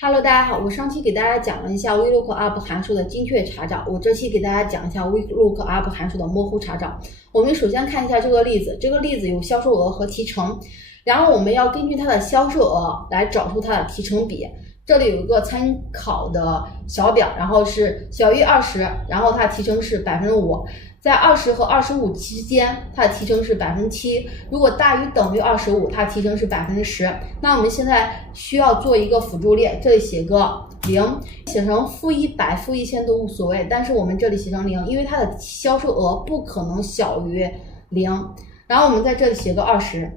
Hello，大家好，我上期给大家讲了一下 VLOOKUP 函数的精确查找，我这期给大家讲一下 VLOOKUP 函数的模糊查找。我们首先看一下这个例子，这个例子有销售额和提成，然后我们要根据它的销售额来找出它的提成比。这里有一个参考的小表，然后是小于20，然后它的提成是5%，在20和25之间，它的提成是7%，如果大于等于25，它的提成是10%。那我们现在需要做一个辅助列，这里写个0，写成-100、-1000都无所谓，但是我们这里写成0，因为它的销售额不可能小于0。然后我们在这里写个20，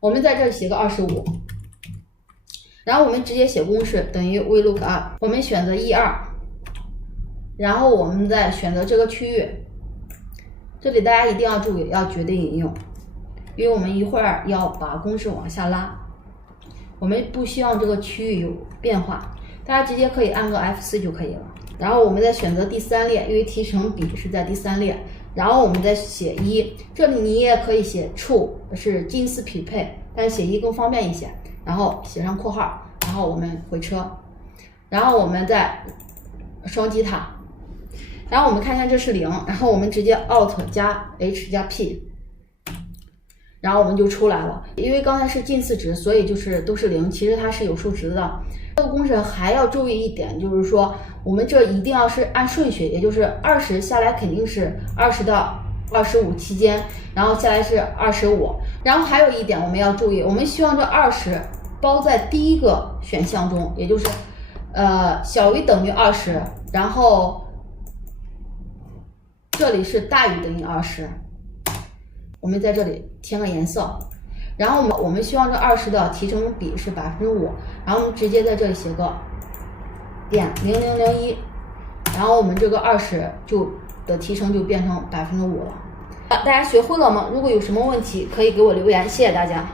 我们在这里写个25。然后我们直接写公式等于 VLOOKUP， 我们选择1、2，然后我们再选择这个区域，这里大家一定要注意，要绝对引用，因为我们一会儿要把公式往下拉，我们不希望这个区域有变化，大家直接可以按个 F4 就可以了。然后我们再选择第3列，因为提成比是在第3列，然后我们再写1，这里你也可以写 true 是近似匹配，但是写1更方便一些。然后写上括号，然后我们回车，然后我们再双击它，然后我们看一下这是0，然后我们直接 Alt 加 H 加 P， 然后我们就出来了。因为刚才是近似值，所以就是都是0，其实它是有数值的。这个公式还要注意一点，就是说我们这一定要是按顺序，也就是20下来肯定是20到25期间，然后下来是25，然后还有一点我们要注意，我们希望这20包在第一个选项中，也就是小于等于20，然后这里是大于等于20，我们在这里填个颜色，然后我们希望这20的提成比是5%，然后我们直接在这里写个点0001，然后我们这个20的提成就变成5%了。大家学会了吗？如果有什么问题可以给我留言，谢谢大家。